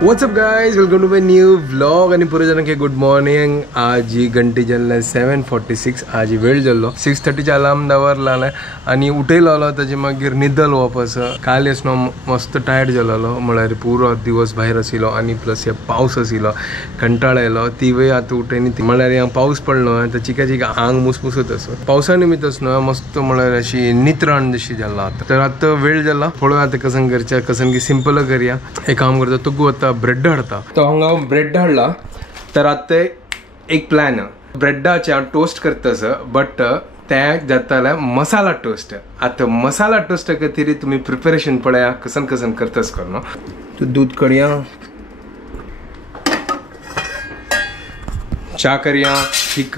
What's up guys, welcome to my new vlog आणि पुरे जन के गुड मॉर्निंग. आज घंटी जल्ले 7:46. आज वेळ जल्लो 6:30 अलार्म दवरला आणि उठयलो ताजे मागीर न्हिदलो वापस. काल येसनो मस्त टायर्ड जालो म्हळ्यार पुरो दिवस भायर आशिल्लो आणि प्लस हे पावस आशिल्लो, कंटाळ येयलो. ती वेळ आतां उठयनी म्हळ्यार हांगा पावस पडलो आतां चिका चिका आंग मुसमुसत असो. पावसा निमित्त न्हू मस्त म्हळ्यार अशी नित्राण जशी जाला आतां. तर आतां वेळ जाला पळोवया आतां कसन करच्या, कसन की सिंपल करूया. एक काम करता तुका आता ब्रेड हाडता तो हांगा ब्रेड हाडला. तर आतां एक प्लॅन ब्रेडाचे हांव टोस्ट करतास बट तें जाताले मसाला टोस्ट. आतां मसाला टोस्ट खातीर तुमी प्रिपरेशन पळया कसन कसन करतास कर न्हू. तो दूध करूया, चा करिया.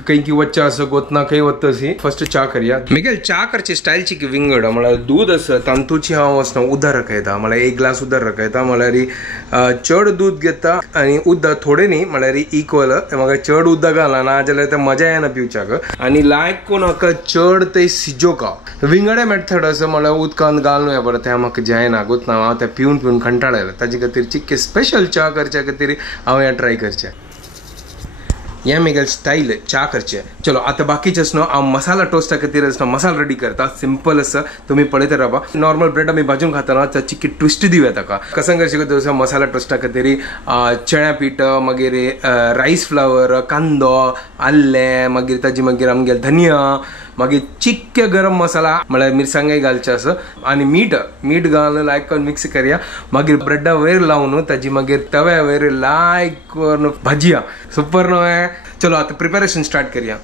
कहीं की वच्चा असं गोतना काही वत्तसी. फर्स्ट चा करिया. मिगेल चा करची स्टाईलची की विंगड म्हळ्यार दूध असं तांतूची हांव वचना उदक रकयता. म्हळ्यार एक ग्लास उदक रकयता. म्हळ्यार चड दूध घेता आणि उदक थोडे न्ही म्हळ्यार इक्वल. म्हाका चड उदक घाला ना जाल्यार ते मजा येना पिवच्याक. आणि लायक कोण म्हाका चड ते सिजोका विंगडे मेथड असं म्हळ्यार उदकांत घालून हे बरें तें म्हाका जायना गोतना. हांव तें पिवन पिवन कंटाळयला. ताजे खातीर चिक्के स्पेशल चा करच्या खातीर हांव हें ट्राय करचें. ये मेगल स्टाइल चा करचे. चलो आता बाकीचे न्हू हांव मसाला टोस्टा खातीर मसाला रेडी करता. सिंपल आसा तुमी पळयता रावा. नॉर्मल ब्रेड आमी भाजून खाता तर चिक्की ट्विस्ट दिवया ताका. कसन करचें करता मसाला टोस्टा खातीर चण्या पीठ, मागीर रायस फ्लावर, कांदो, आल्ले, मागीर ताजी मागीर आमगे धनिया, मागीर चिक्के गरम मसाला म्हळ्यार मिरसांगे घालचे आसा आणि मीठ घालून लायक करून मिक्स करया. मागीर ब्रेडा वयर लावन ताजी मागीर तव्या वयर लायक करून भाजया. सुपर न्हू. चलो आता प्रिपरेशन स्टार्ट करूया.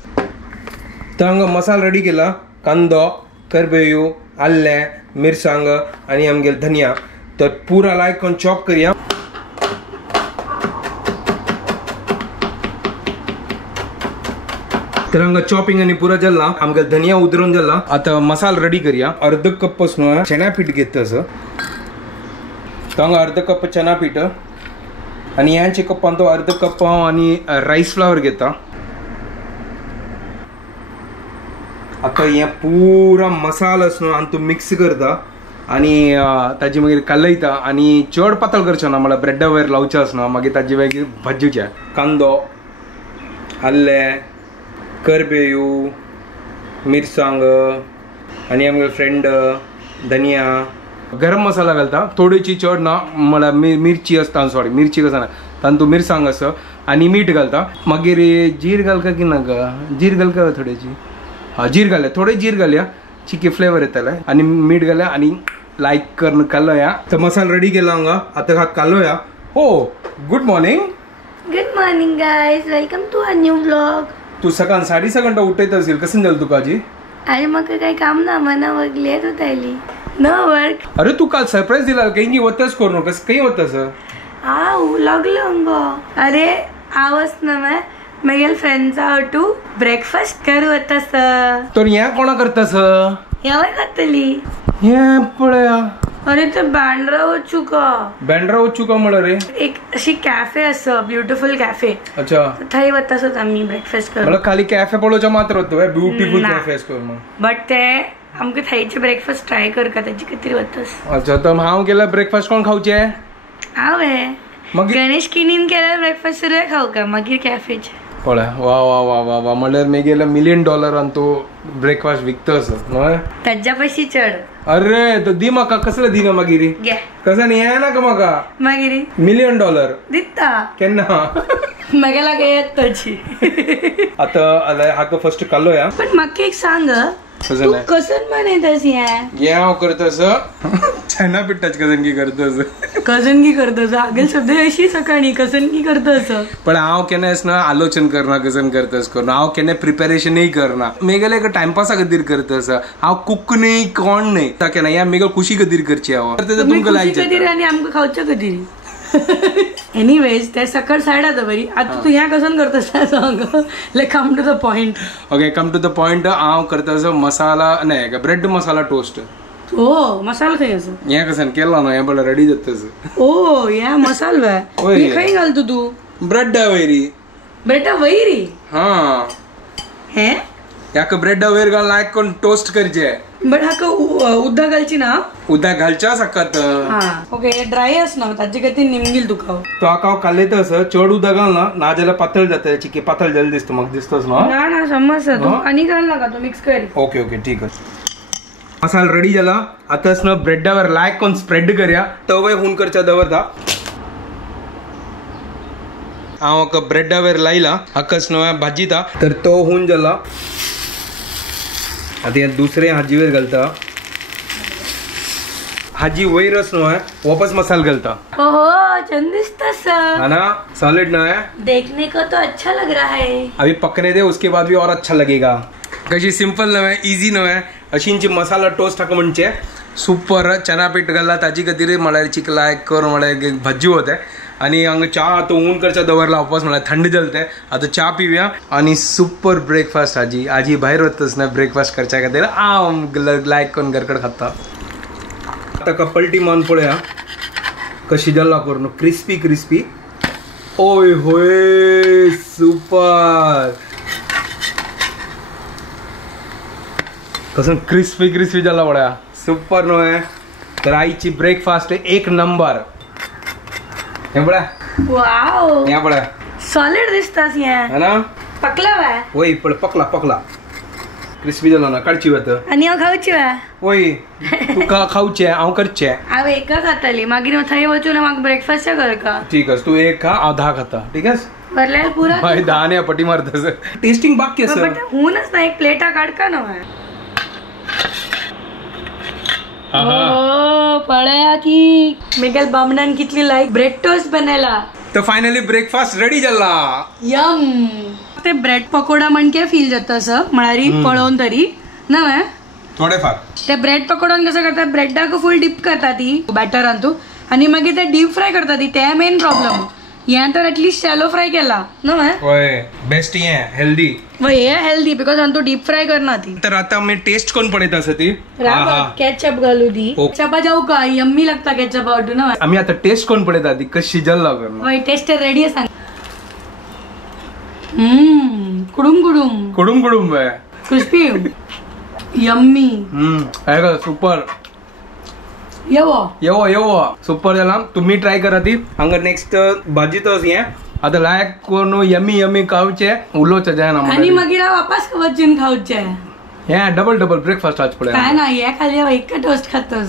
तर हांगा मसाला रेडी केला. कांदो, करबेवू, आल्ले, मिरसांग आणि आमगे धनिया. तर पुरा लायक करून चॉप करूया. तर हांगा चॉपिंग आणि पुरा जाल्ला. आमगे धनिया उदरून जाल्ला. आता मसाला रेडी करूया. अर्ध कप पासून चण्या पीठ घेता असं. तर हांगा अर्ध कप चना पीठ आणि ह्याचे कपान तो अर्ध कप आणि राईस फ्लावर घेता. आता हे पुरा मसाला न्हू आणि तो मिक्स करता आणि ताजी मागीर कालयता. आणि चड पातळ करचें ना म्हळ्यार ब्रेडा वयर लावचें आसना. मागीर ताजे मागीर भाजूचें. कांदो, आल्ले, करबेवू, मिरसांग आणि आमगे फ्रेंड धनिया, गरम मसाला घालता. थोडीशी चड ना म्हळ्यार मिरची असता. सॉरी मिरची कसं ना तांतू मिरसांग असं आणि मीठ घालता. मागीर जीर घालका की नाका जीर घालका थोडीशी. जीर घाल्या थोडे जीर घालया चिकी फ्लेवर येतले. आणि मीठ घालया आणि लायक करून कालोया. तर मसाला रेडी केला हांगा. आता हा कालोया. हो good morning. Good morning guys, welcome to a new vlog. तू सकाळ 6:30 उठत असेल. कसं झालं तुका आजी? अरे म्हाका काही काम ना मना वर्क लेट होत आयली. No work. अरे तू काल सरप्राईज दिला काही वतच करू नकोस. काही होतस हांव लागलो हंगो. अरे आवस ना मगेल फ्रेंड्स हांव टू ब्रेकफास्ट करू वतास. तर हे कोणा करतास? हेवय करतली. हे पळया. अरे ते बँड्रा वचू का? बँड्रा वचू का म्हण रे. एक अशी कॅफे आसा, ब्युटिफुल कॅफे. अच्छा थंय वतासच आम्ही ब्रेकफास्ट करू. मला खाली कॅफे पळोवच्या मात्र होतो ब्युटिफुल कॅफे करून. बट ते आमकां थंयचे ब्रेकफास्ट ट्राय करता ताचे खातीर वतास. अच्छा तर हांव केला ब्रेकफास्ट कोण खावचे? हांवें गणेश किनीन केल्यार ब्रेकफास्ट सुरू खाऊ का मागीर कॅफेचे. पळय वा वा वा वा वा म्हळ्यार मेगेला $1 मिलियन तो ब्रेकफास्ट विकतस न्हय. ताज्या पैशी चड. अरे तो दी म्हाका. कसले दिना मागीर? कसं ये ना का म्हाका मागीर $1 मिलियन दिता केन्ना? म्हाका लाग येत तशी. आता हाका फर्स्ट कालोया. पण म्हाका एक सांग तू कसन बनयतास हे हांव करतास चना पिठाची कजनगी करतास. कजनगी करतास आगेल शब्द अशी सकाळी कजनगी करतास. पण हांव केन्ना ना आलोचन करना कसन करतास करून. हांव केन्ना प्रिपेरेशनय करना. मेगेले एक टाइमपासा खातीर करतास. हांव कुक न्ही कोण न्ही केन्ना या मेगल खुशी खातीर करची. हांव तुमकां लायक खातीर आनी आमकां खावच्या खातीर. एनीवेज ते सकाळ सायड आता बरी. आता तू ह्या कसं करतास सांग. Like come to the point. Okay come to the point. हांव करतास मसाला नाही ब्रेड मसाला टोस्ट. ओ मसाला खंय असं हे कसं केला ना हे बरं रेडी जातस. ओ या मसाला खंय घालतो तू? ब्रेड वयरी. ब्रेड वयरी? हा हे याक ब्रेड वयर घालून लायक करून टोस्ट करचे. बट हाका उद्दा घालची ना उद्या घालच्या सकत हा ओके ड्राय असना ताजी गती निमगील तुका तो हाका काले तर असं चढ उदक घाल ना नाजाल्यार पातळ जाता चिकी पातळ जाल्ली दिसता म्हाका दिसतोच ना ना ना समजता तू आणि घाल नाका तू मिक्स कर ओके ओके ठीक आहे मसाला रेडी झाला आताच ना ब्रेडावर लायक कोण स्प्रेड करूया तवय हुन करच्या दवरता हांव ब्रेडावर लायला हाकच नव्या भाजीता तर तो हुन जाला आता या दुसरे हाजीवर घालता हाजी वैरस न्हय वापस मसाला घालता ओहो चंद दिसता है ना सॉलिड ना है देखने को तो अच्छा लग रहा है अभी पकने दे उसके बाद भी और अच्छा लगेगा कशी सिंपल नव्हे इजी नव्हे अशींची मसाला टोस्ट हाका म्हणजे सुपर चना पीठ घालला ताजी खातीर म्हळ्यार चिकला एक कर म्हळ्यार एक भजी होते आणि हांगा चा आता ऊन करच्या दवरला वापस म्हळ्यार थंड जालते आता चा पिवया आणि सुपर ब्रेकफास्ट आजी आजी भायर वतच ना ब्रेकफास्ट करच्या खातीर हांव लायक करून घरकड खाता आता पलटी मान पळया कशी जल्ला करून क्रिस्पी क्रिस्पी ओय होय सुपर कसं क्रिस्पी क्रिस्पी झाला पळया सुपर न्हय तर आईची ब्रेकफास्ट एक नंबर हे पळया वाव या पळया सॉलिड दिसतास या है ना पकला वा ओय पळ पकला पकला क्रिस्पी झाला ना काढची वत आणि हांव खावची वा ओय तुका खाऊचे हांव करचे हांव एका खाताली मागीर थंय वचून म्हाका ब्रेकफास्ट कर का ठीक आहे तू एक खा हांव 10 खाता ठीक आहे भरल्यार पुरा भाई 10 ने पटी मारतस टेस्टिंग बाकी असं बट हुनच ना एक प्लेटा काढका ना ओ पळया की मिगेल बामणान कितली लाईक ब्रेड टोस्ट बनायला तर फायनली ब्रेकफास्ट रेडी झाला यम ते ब्रेड पकोडा म्हणजे फील जाता असं म्हळ्यारी पळोवन तरी ना थोडेफार ते ब्रेड पकोडान कसं करतात ब्रेडाक फुल डीप करता ती बॅटरान तू आणि मागीर ते डीप फ्राय करता ती ते मेन प्रॉब्लेम हे तर एटलीस्ट शॅलो फ्राय केला न्हय होय बेस्ट हे हेल्दी हे हेल्दी बिकॉज तो डीप फ्राय करना ती तर आता मी टेस्ट कोण पडत असं ती केचप घालू दी केचपा जाऊ का यम्मी लागता केचप आवडू ना आम्ही आता टेस्ट कोण पडत आधी कशी जल्ला करणं वय टेस्ट रेडी आहे सांग कुडुम कुडुम कुडुम कुडुम बाय क्रिस्पी यम्मी आहे का सुपर येवो सुपर झाला तुम्ही ट्राय करा ती हांगा नेक्स्ट भाजी तर हे आता लायक कोण यमी यमी खावचे उलोच जाय ना आणि मागीर वापस वचून खावचे हे डबल ब्रेकफास्ट आज पडे काय ना हे खाली एक टोस्ट खातो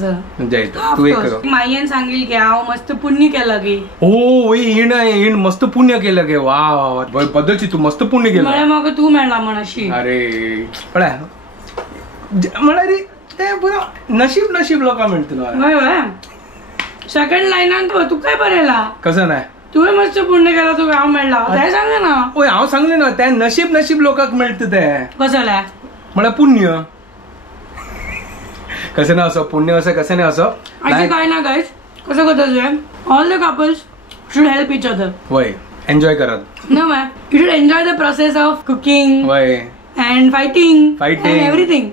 जय तू एक कर मायेन सांगील की हांव मस्त पुण्य केलं गे ओ हिण मस्त पुण्य केलं गे वा वा पद्धती तू मस्त पुण्य केलं मला म्हाका तू मेळला म्हण अशी अरे पळा मला रे ते पुरा नशीब नशीब लोका म्हणतो सेकंड लाईनान तू काय बरेला कसं नाही तुवें मस्त पुण्य केला तू हांव मेळला ते सांगले ना ओय हांव सांगले ना ते नशीब नशीब लोकांक मेळटा ते कसं म्हळ्यार पुण्य कसं ना असो पुण्य असं कसं नाही असो अशें काय ना गायज कसं करता तुवें all the couples should help each other वय एन्जॉय करत no ma'am you should enjoy the process of cooking वय and fighting everything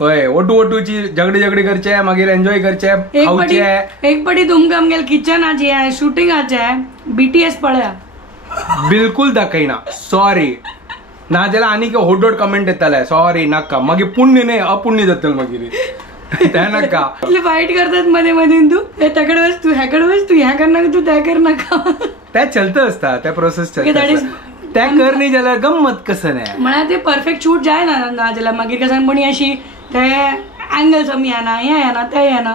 होय ओटूची झगडी करचे मागीर एन्जॉय करचे खावचे एक पटी तुमकां आमगेल किचनाची शूटिंगाचे BTS पळया बिलकुल दाखयना सॉरी ना जाल्यार आनी होडोड कमेंट येताले सॉरी नाका मागीर पुण्य नाही अपुण्य जातले मागीर त्या नाका फाईट करतात मध्ये मधून तू त्याकडे वच तू ह्याकडे वच तू ह्या कर नाका तू त्या कर नाका त्या चलत असता त्या प्रोसेस त्या कर नाही जाल्यार गंमत कसं नाही म्हणा ते परफेक्ट शूट जाय ना जाल्यार मागीर कसं पण अशी ते अँगल्स आमी येना हे येना ते येना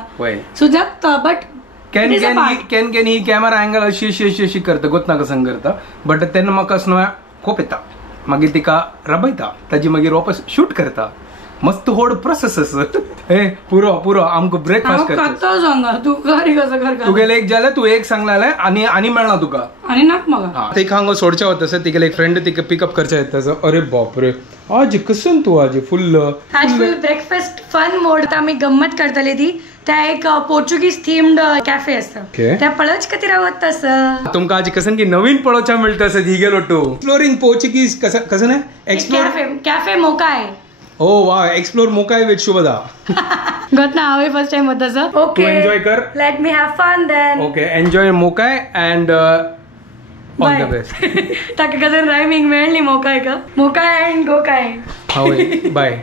सो जगता बट केन ही कॅमेरा अँगल अशी करता गोतना कसं करता बट तेन्ना म्हाका असं खूप येता मागीर तिका रबयता ताजी मागीर वापस शूट करता मस्त होड प्रोसेस हे पुरो आमकां ब्रेकफास्ट करता सांगा तू घरी कसं कर तुगेले एक जाल्यार तू एक सांगला आनी मेळना तुका आनी नाक म्हाका ते हांगा सोडच्या वता तिका एक फ्रेंड तिका पिकअप करच्या येता अरे बापरे आज कसं तू आज फुल ब्रेकफास्ट फन मोड आम्ही गंमत करतली ती त्या एक पोर्चुगीज थीम्ड कॅफे असतं त्या पळोवच खातीर रावत तसं तुमका आज कसं की नवीन पळोवच्या मेळटा असं ही गेलो टू एक्सप्लोरिंग पोर्चुगीज कसं नाही एक्सप्लोर कॅफे मोकाय ओ वा एक्सप्लोर मोकाय विथ शुभदा गतना हांवे फर्स्ट टाइम होता सर ओके एन्जॉय कर let me have fun then okay enjoy मोकाय अँड ऑल द बेस्ट ताका कसं रायमिंग मेळ्ळी मोकाय का मोकाय अँड गोकाय बाय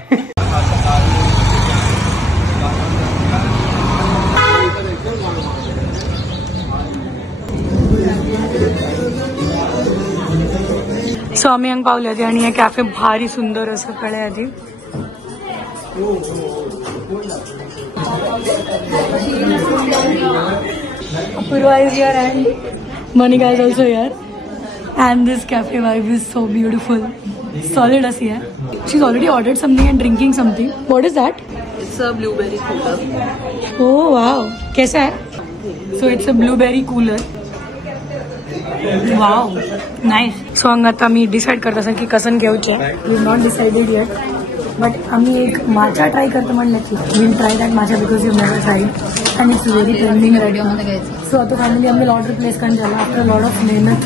सो आम्ही हांगा पावले आधी आणि हे कॅफे भारी सुंदर असं कळ्ळे आधी. Apurva is here and Monica is also here. And this cafe vibe is so beautiful. Solid asi hai. She's already ordered something and drinking something. What is that? It's a blueberry cooler. Oh wow. Kaisa hai? So it's a blueberry cooler. Wow. Nice. So आता me decide करत असेल की कसन घेऊचे. We have not decided yet. But आम्ही एक matcha try करतो म्हणलं की we'll try that matcha because we've never tried and it's very trending right now. So आता finally हमने order place करने चला after a lot of मेहनत.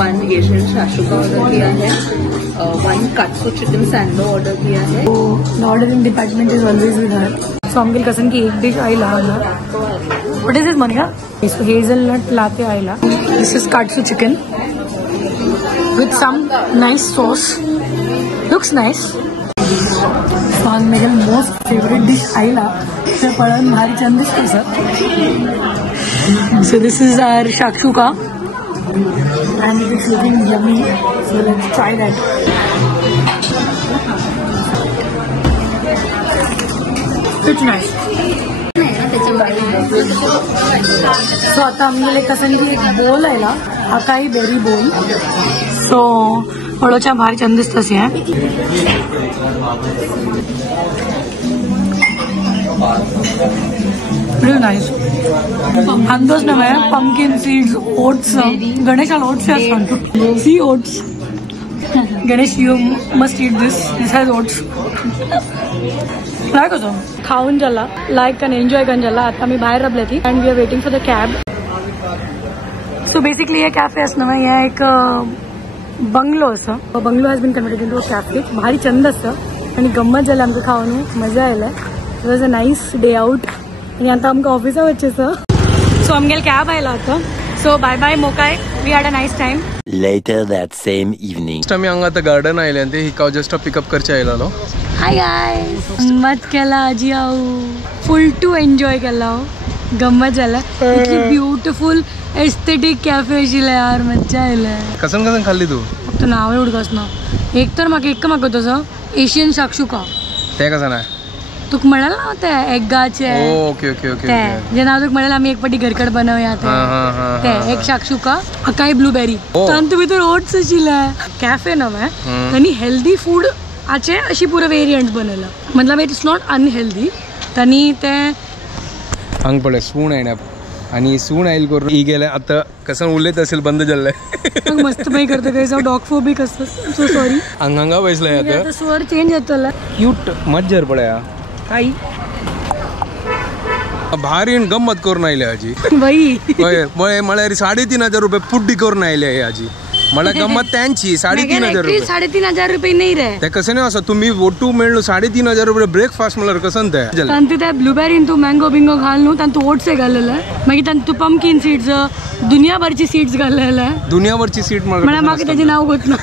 One Asian shakshuka order किया है. One katsu chicken sando order किया है. So the ordering department is always with her. So हमके कसन की एक dish आइला हमारा. What is it, Monica? So hazelnut latte आइला. This is katsu chicken with some nice sauce. Looks nice. Song मेरे most favourite dish आईला ते पळण भारी छान दिसतो sir. So this is our shakshuka and it is looking yummy, so let's try that. It's nice. So आता आमगेले कसं की एक बोल आहे ना अकाई बेरी बोल. सो पळोच्या भारी छान दिसतसी आहे. Really nice. अंदोस ना मैं pumpkin seeds, oats, गणेशाला oats से सांगतो. See oats. Ganesh you must eat this. This has oats. काय कसं खाऊन झाला लाईक आणि एन्जॉय करून झाला. आता मी बाहेर रबले ती and we are waiting for the cab. So basically हे कॅफे असणं हे एक बंगलो असं. Bungalow has been converted into a café. भारी छंद असतं आणि गंमत झालं आमकां खाऊन मजा आयलाय. It was a nice day out आणि आता आमकां ऑफिसा वच्चेचं. सो आमगेल कॅब आयला आता. सो बाय बाय मोकाय. We had a nice time. Later that same evening. आम्ही हांगा आता गार्डन आयले आणि ते हिकाव जस्ट पिकअप करचे आयलो. हाय गायस. गंमत केला आजी हांव. फुल टू एन्जॉय केला. गंमत झाला. इतली ब्युटिफुल एस्थेटिक कॅफे आशिल्ले यार. मज्जा आयले. कसन कसन खाल्ली तू? फक्त नाव एवढंच ना. एक तर म्हाका एक म्हाका तसं एशियन शाक्षुका ते कसं नाही तुक म्हणाल ना ते एग्गाचे. Okay okay okay. जे नाव तुक म्हणाल आम्ही एक पटी घरकड बनवूया ते एक शाक्षुका अकाई ब्लूबेरी तांतू भितर ओट्स आशिल्ले. कॅफे नवे त्यांनी हेल्दी फूड आचे अशी पुरो वेरियंट बनयला. मतलब इट इज नॉट अनहेल्दी. त्यांनी ते हांग पळय सूण येणार आणि सूण आयल करून ही गेले आता कसं उलयत असेल बंद जाल्ले. मस्त पाई करते काही डॉग फोबिक असतं. सो सॉरी हांगा बसलाय आता. स्वर चेंज जातला. क्यूट मज्जर पळया काही भारी गंमत करून आयले आजी. बाई म्हळ्यार 3,500 रुपये पुड्डी करून आयले आजी. मला गंमत त्यांची 3,500 रुपये. 3,500 रुपये नाही रे. ते कसं नाही असं तुम्ही ओटू मेळलो 3,500 रुपये ब्रेकफास्ट म्हणल्यार कसं ते. तांतू त्या ब्लूबेरीन तू मँगो बिंगो घाल न्हू तांतू ओट्स घाललेले मागीर तांतू पंपकीन सीड्स दुनियाभरची सीड्स घाललेले. दुनियाभरची सीड म्हणल्यार म्हाका त्याचे नाव गोत ना.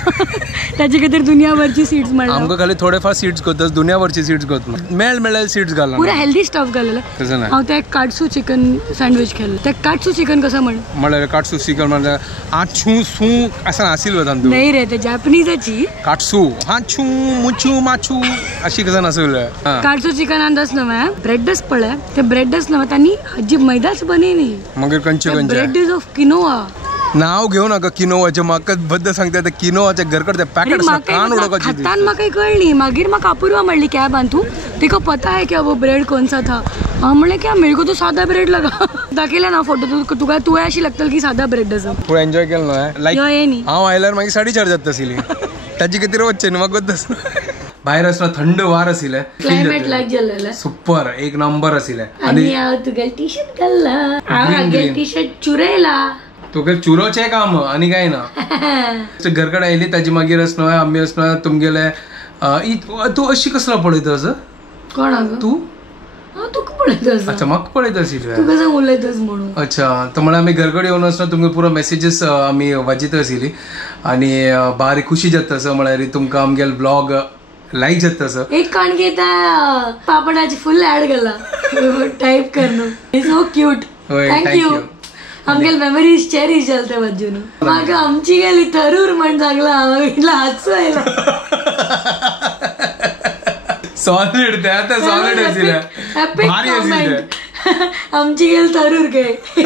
त्याचे खातीर दुनियाभरची सीड्स म्हणल्यार आमकां खाली थोडेफार सीड्स करतात. दुनियाभरची सीड्स करत ना. मेळ्ळेले सीड्स घालना. पुरा हेल्दी स्टफ घाललेले. कसं नाही हांव ते काटसू चिकन सँडविच खाल्लं. ते काटसू चिकन कसं म्हळ्यार काटसू चिकन म्हणजे आछू सू असं नासिल तांदूळ. नाही रे ते जॅपनीजाची काटसू हाछू मुचू माचू अशी कसं नासिल. काटसू चिकन अंदाज नव्हे ब्रेडच पळय ते ब्रेडच नव्हे त्यांनी हजी मैदाच बनेनी. मगर कंचे कंचे ब्रेड इज ऑफ किनोआ. नाव घेऊ नका किनोवाचे. म्हाका बद्दल सांगता ते किनोवाचे घरकडे पॅकेट कान उडोकाची. खातान म्हाका कळली. मागीर म्हाका अपूर्वा म्हणली कॅबान तू तेका पता है क्या वो ब्रेड कौन सा था. म्हणले क्या मेरे को तो सादा ब्रेड लगा. दाखिला ना फोटो तुका तू अशी लागतल की सादा ब्रेड असं. पुढे एन्जॉय केलं ना लाईक हांव आयल्यार मागीर 4.5 जाता आशिल्ली. ताची किती वच्चे न्हू म्हाका बद्दल. भायर असना थंड वार आशिल्ले. क्लायमेट लायक जाल्लेले. सुपर एक नंबर आशिल्ले. आणि हांव तुगेल टी शर्ट घाल्ला. हांव टी शर्ट चुरयला. तुका चुरोचे काम आणि काय ना. घरकडे आयली ताजी मागीर असनो आम्ही असनो तुमगेले तू अशी कसला पळयता असं. कोण तू तुका पळयता. अच्छा म्हाका पळयता आशिल्ले. तू कसं उलयतास म्हणून. अच्छा तर म्हळ्यार आमी घरकडे येवन असना तुमगे पुरो मेसेजीस आमी वाचित आशिल्ली आणि भारी खुशी जाता असं म्हळ्यार तुमकां आमगेल ब्लॉग लाईक जाता असं. एक काण घेता पापडाची फुल ऍड केला टाईप करणं. So cute. थँक्यू. आमगेल मेमरीज चेरिश जालते वजून म्हाका आमची गेली थरूर म्हण सांगला म्हटलं हसू आयला सॉलिड ते आता सॉलिड आशिल्ले भारी आशिल्ले आमची गेल थरूर काय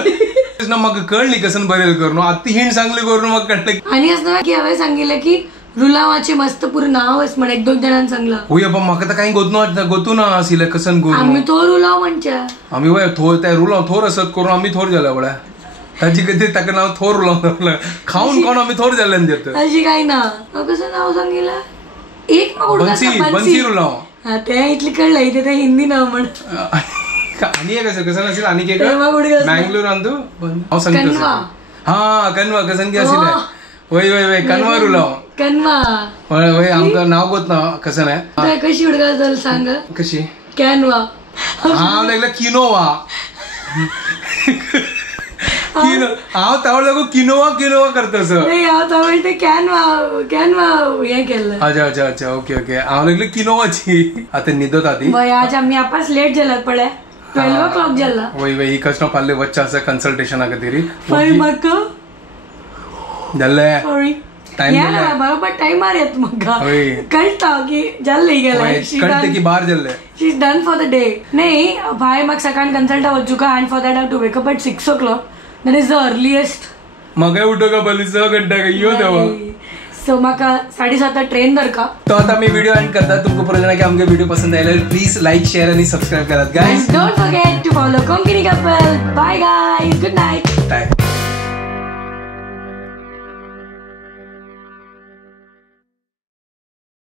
ना म्हाका कळली कसन बरेल करून आत्ती हिंट सांगली करून म्हाका कळलं आणि असं की हांवें सांगितलं की रुलावाचे मस्त पुरं नावच म्हण एक दोन जणांनी सांगला होय पण म्हाका तर काही गोतू ना आशिल्ले कसन करून आम्ही तो रुलाव म्हणच्या आम्ही वय थोर त्या रुलाव थोर असत करून आम्ही थोर झाल्या बळ्या ताची कधी ताका नाव थोर रुलाव खाऊन कोण आम्ही थोर जाल्ल्यान देत अशी काय ना कसं नाव सांगितलं एक बन्सी रुलाव हा ते इतली कळलं इथे ते हिंदी नाव म्हण आणि एक कसं नसेल आणि एक मँगलोर आणतो हांव सांगता कन्वा हा कन्वा कसन की आशिल्ले वय वय वय कन्वा रुलाव कन्वा वय आमकां नाव गोत ना कसन आहे कशी उडगा चल सांग कशी कॅनवा हांव लागला किनोवा हांव तावळ लागू किनोवा करता सर नाही हांव तावळ ते कॅनवा हे केलं अच्छा अच्छा अच्छा ओके ओके हांव लागले किनोवाची आता न्हिदता ती आज आम्ही आपास लेट जाला पळय 12 o'clock जाला वय वय ही कशनो पाल्ले वच्चा आसा कन्सल्टेशना खातीर फाय म्हाका जाल्ले सॉरी टाइम या बरोबर टाइमार येत म्हाका कळटा की जाल्ले गेले कळते की बार जाल्ले she is done for the day नाही भाई म्हाका सकाळी कन्सल्टा वचूका and for that have to wake up at 6 o'clock that is the earliest म्हाका उठोका पयली 6 घंटा यो देवा सो म्हाका 7:30 ट्रेन धरका तो आता मी व्हिडिओ एंड करता तुमको पुरो जाना की आमगे व्हिडिओ पसंद आयले प्लीज लाइक शेयर आणि सबस्क्राइब करात guys don't forget to follow Konkani couple bye guys good Knight